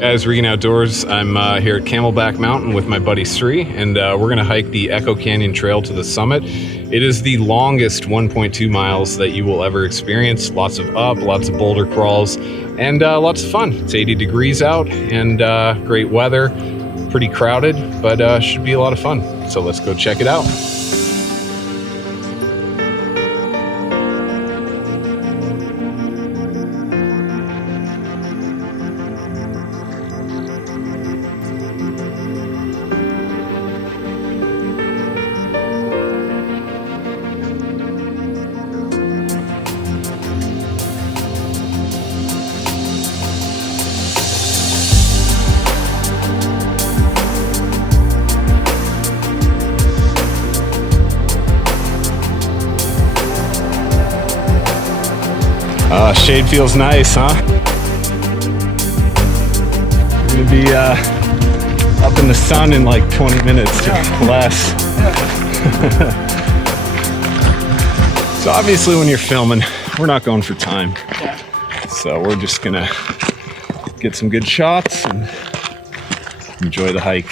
Guys, Regan Outdoors. I'm here at Camelback Mountain with my buddy Sri, and we're gonna hike the Echo Canyon Trail to the summit. It is the longest 1.2 miles that you will ever experience. Lots of up, lots of boulder crawls, and lots of fun. It's 80 degrees out and great weather. Pretty crowded, but should be a lot of fun. So let's go check it out. Shade feels nice, huh? We're gonna be up in the sun in like 20 minutes or less. So obviously when you're filming, we're not going for time. So we're just gonna get some good shots and enjoy the hike.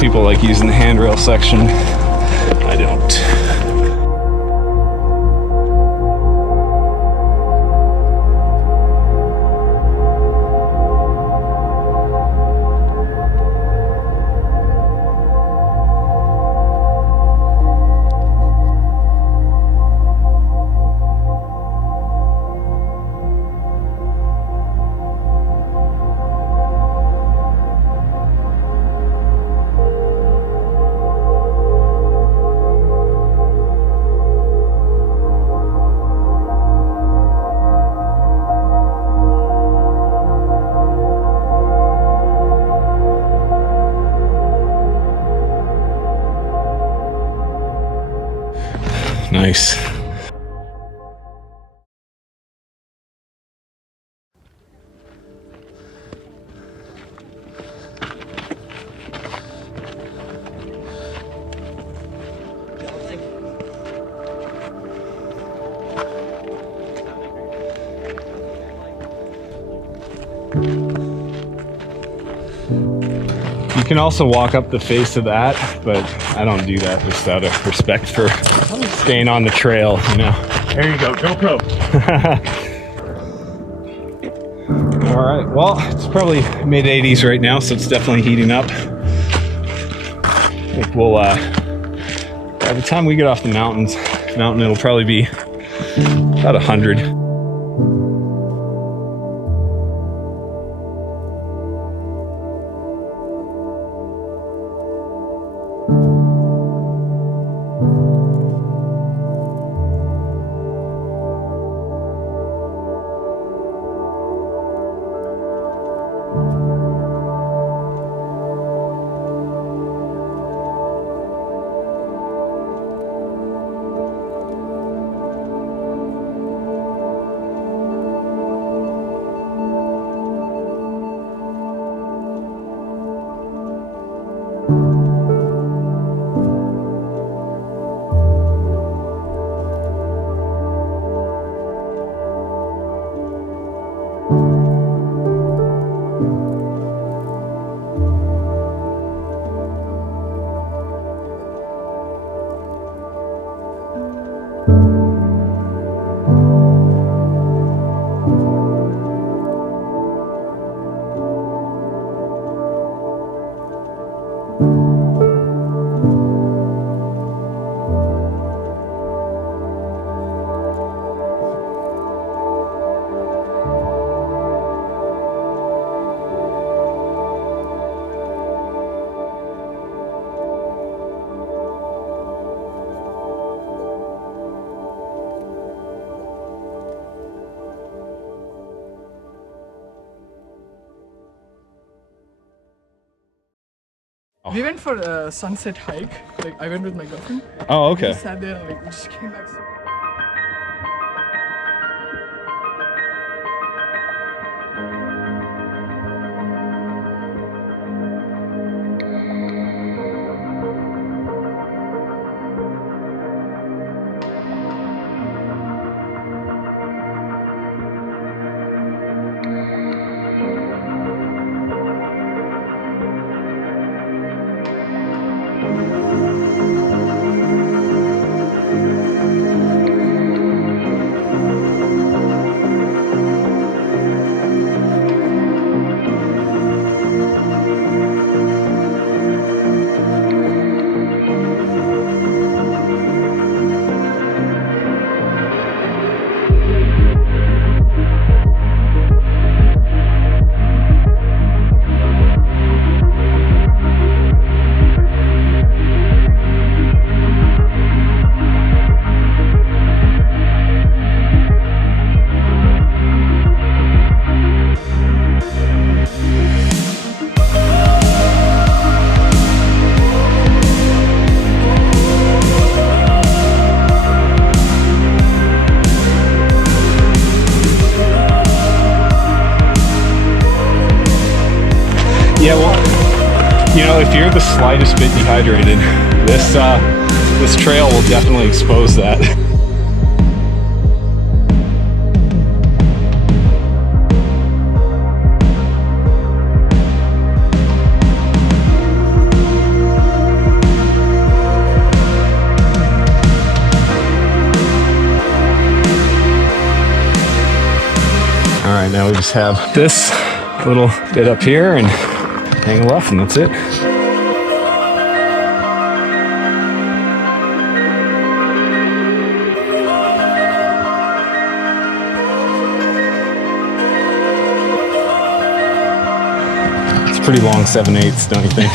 People like using the handrail section. I don't. Nice. can also walk up the face of that, but I don't do that just out of respect for staying on the trail, you know. There you go, GoPro. All right, well, it's probably mid-80s right now, so it's definitely heating up. I think we'll, by the time we get off the mountain, it'll probably be about 100. We went for a sunset hike. Like I went with my girlfriend. Oh, okay. We sat there and like we just came back. Yeah, well, you know, if you're the slightest bit dehydrated, this trail will definitely expose that. All right, now we just have this little bit up here and hang left, and that's it. It's pretty long 7/8, don't you think?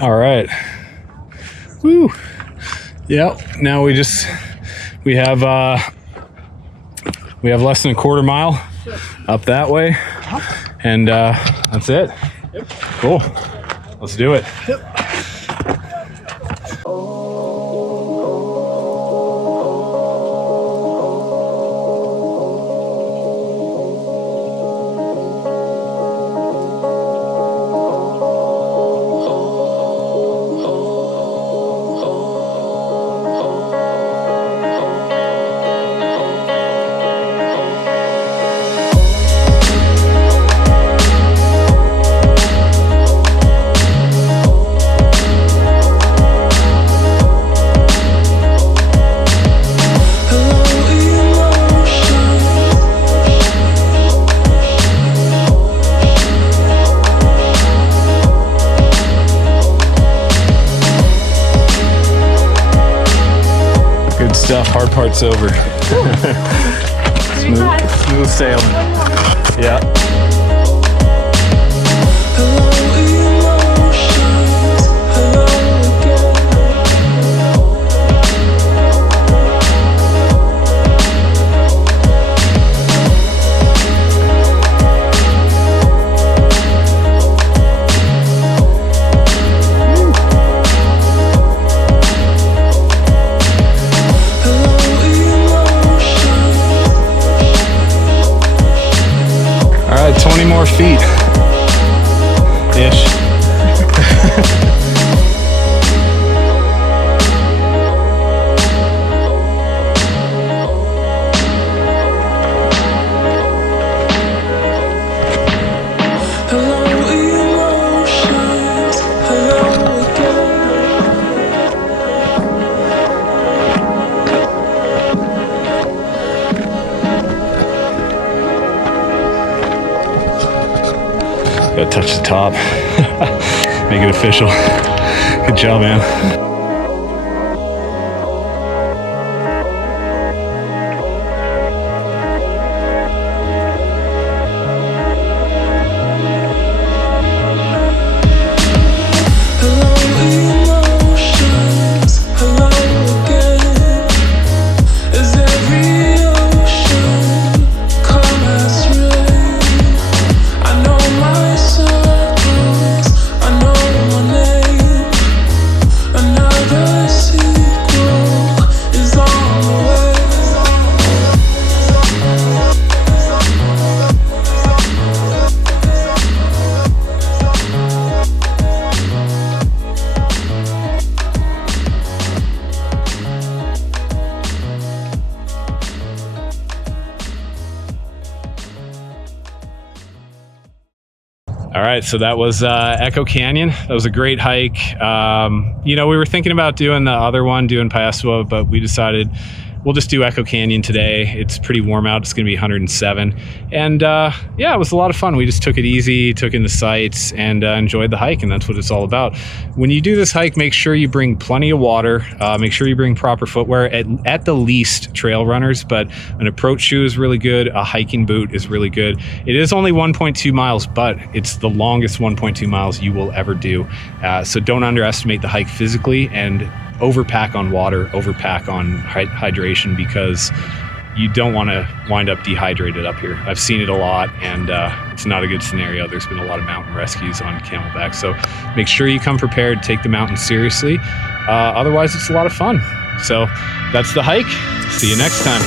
All right. Woo. Yep. Now we have less than a quarter mile up that way, and that's it. Yep. Cool. Let's do it. Yep. Good stuff. Hard part's over. Smooth sailing. Yeah. All right, 20 more feet. Ish. Gotta touch the top. Make it official. Good job, man. All right, so that was Echo Canyon. That was a great hike. You know, we were thinking about doing the other one, doing Payasoa, but we decided we'll just do Echo Canyon today. It's pretty warm out. It's going to be 107. And yeah, it was a lot of fun. We just took it easy, took in the sights, and enjoyed the hike, and that's what it's all about. When you do this hike, make sure you bring plenty of water. Make sure you bring proper footwear, at the least trail runners, but an approach shoe is really good. A hiking boot is really good. It is only 1.2 miles, but it's the longest 1.2 miles you will ever do. So don't underestimate the hike physically, and overpack on water, overpack on hydration, because you don't want to wind up dehydrated up here. I've seen it a lot, and it's not a good scenario. There's been a lot of mountain rescues on Camelback, so make sure you come prepared, take the mountain seriously. Otherwise, it's a lot of fun. So that's the hike. See you next time.